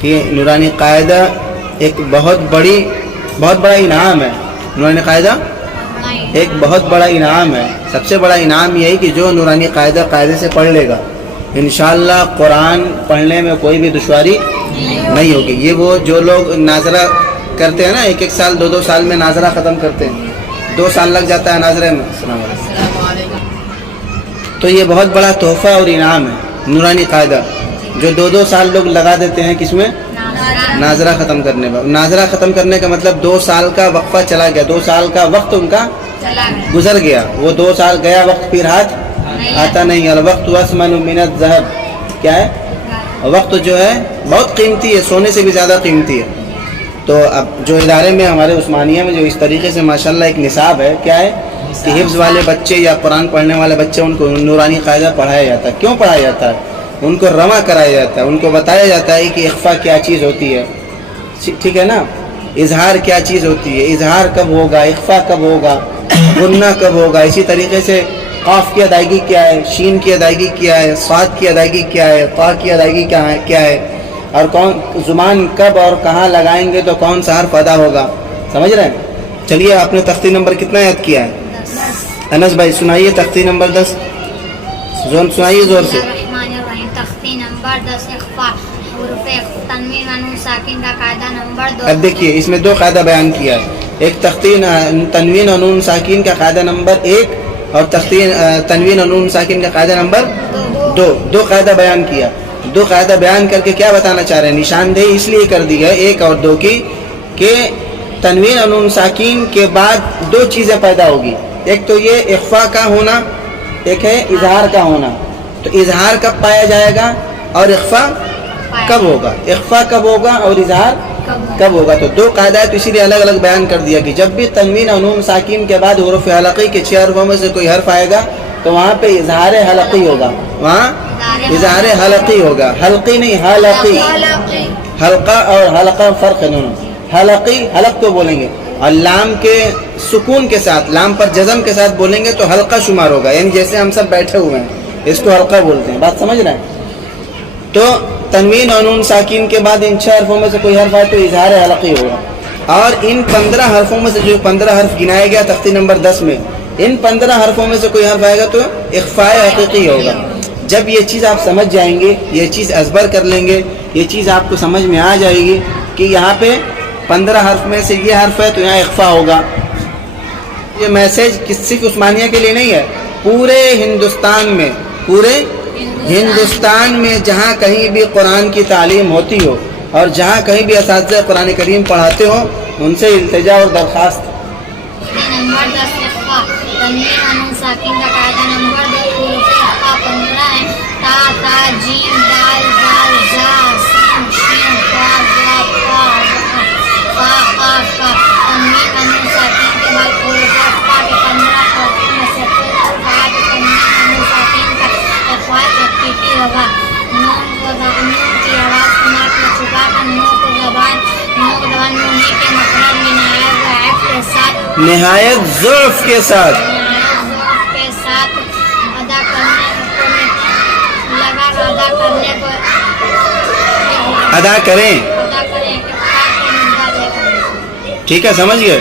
کہ نورانی قاعدہ ایک بہت بڑا انعام ہے. نورانی قاعدہ ایک بہت بڑا انعام ہے. سب سے بڑا انعام یہی کہ جو نورانی قاعدے سے پڑھ لے گا انشاءاللہ قرآن پڑھنے میں کوئی بھی دشواری نہیں ہوگی. یہ وہ جو لوگ ناظرہ کرتے ہیں نا، 1 سال 2 سال میں ناظرہ ختم کرتے ہیں، 2 سال لگ جاتا ہے ناظرے میں. السلام علیکم. تو یہ بہت بڑا تحفہ اور انعام ہے نورانی قاعدہ، جو 2 سال لوگ لگا دیتے ہیں کس میں؟ ناظرہ ختم کرنے میں. ناظرہ ختم کرنے کا مطلب 2 سال کا وقفہ چلا گیا، 2 سال کا وقت ان کا گزر گیا. وہ 2 سال گیا، وقت پھر ہاتھ آتا نہیں. الوقت وثمن من الذهب. کیا ہے؟ وقت جو ہے بہت قیمتی ہے، سونے سے بھی زیادہ قیمتی ہے. تو اب جو ادارے میں ہمارے عثمانیہ میں جو اس طریقے سے ماشاءاللہ ایک نصاب ہے، کیا ہے کہ حفظ والے بچے یا قرآن پڑھنے والے بچے ان کو نورانی قاعدہ پڑھایا جاتا ہے. کیوں پڑھایا جاتا ہے؟ ان کو رواں کرایا جاتا ہے، ان کو بتایا جاتا ہے کہ اخفا کیا چیز ہوتی ہے، ٹھیک ہے نا، اظہار کیا چیز ہوتی ہے، اظہار کب ہوگا، اخفا کب ہوگا، غنہ کب ہوگا. اسی طریقے سے قاف کی ادائیگی کیا ہے، شین کی ادائیگی کیا ہے، صاد کی ادائیگی کیا ہے، طا کی ادائیگی کیا ہے، اور کون زبان کب اور کہاں لگائیں گے تو کون سا حرف ادا ہوگا. سمجھ رہے ہیں؟ چلیے آپ نے تختی نمبر کتنا یاد کیا ہے؟ انس بھائی سنائیے تختی نمبر 10. سنائیے زور سے. تختی نمبر 10 اخفا حروف تنوین و نون ساکن کا قاعدہ نمبر 2. اب دیکھیے اس میں 2 قاعدہ بیان کیا ہے. ایک تختی تنوین و نون ساکن کا قاعدہ نمبر 1 اور تختی تنوین و نون ساکن کا قاعدہ نمبر 2. 2 قاعدہ بیان کیا. 2 قاعدہ بیان کر کے کیا بتانا چاہ رہے ہیں؟ نشاندہی اس لیے کر دی ہے 1 اور 2 کی کہ تنوین اور نون ساکین کے بعد 2 چیزیں پیدا ہوگی. ایک تو یہ اخفا کا ہونا، ایک ہے اظہار کا ہونا. تو اظہار کب پایا جائے گا اور اخفا کب ہوگا؟ اخفا کب ہوگا اور اظہار کب ہوگا؟ تو 2 قاعدہ تو اسی لیے الگ الگ بیان کر دیا کہ جب بھی تنوین اور نون ساکین کے بعد حروف حلقی کے 6 حروفوں میں سے کوئی حرف آئے گا تو وہاں پہ اظہار حلقی ہوگا، وہاں اظہار حلقی ہوگا. حلقی نہیں، حلقی. حلقہ اور حلقہ فرق ہے دونوں. حلقی حلق تو بولیں گے اور لام کے سکون کے ساتھ، لام پر جزم کے ساتھ بولیں گے تو حلقہ شمار ہوگا. یعنی جیسے ہم سب بیٹھے ہوئے ہیں اس کو حلقہ بولتے ہیں. بات سمجھ رہے ہیں؟ تو تنوین اور نون ساکین کے بعد ان 6 حرفوں میں سے کوئی حرف آئے تو اظہار حلقی ہوگا. اور ان 15 حرفوں میں سے جو 15 حرف گنایا گیا تختی نمبر 10 میں، ان 15 حرفوں میں سے کوئی حرف آئے گا تو اخفاء حقیقی ہوگا. جب یہ چیز آپ سمجھ جائیں گے، یہ چیز ازبر کر لیں گے، یہ چیز آپ کو سمجھ میں آ جائے گی کہ یہاں پہ 15 حرف میں سے یہ حرف ہے تو یہاں اخفاء ہوگا. یہ میسج صرف عثمانیہ کے لیے نہیں ہے، پورے ہندوستان میں، پورے ہندوستان میں جہاں کہیں بھی قرآن کی تعلیم ہوتی ہو اور جہاں کہیں بھی اساتذہ قرآن کریم پڑھاتے ہو ان سے التجا اور درخواست. نمبر 10 اخفا تنوین و نون ساکن کا قاعدہ نمبر 2 حروف اخفا 15 ہیں. تا تا جیم دال زال زا سین شین قا ضا طا فا قاف کا. تنوین و نون ساکن کے بعد حروف اخفا کے 15 حروف میں سے کوئی حرف آئے تو تنوین و نون ساکن کا اخفاء حقیقی ہوگا. نون کی آواز سنا کر چھپا کر نو کو زبان نونی کے مخرج میں نہایت ضعف کے ساتھ ادا کریں. ٹھیک ہے، سمجھ گئے؟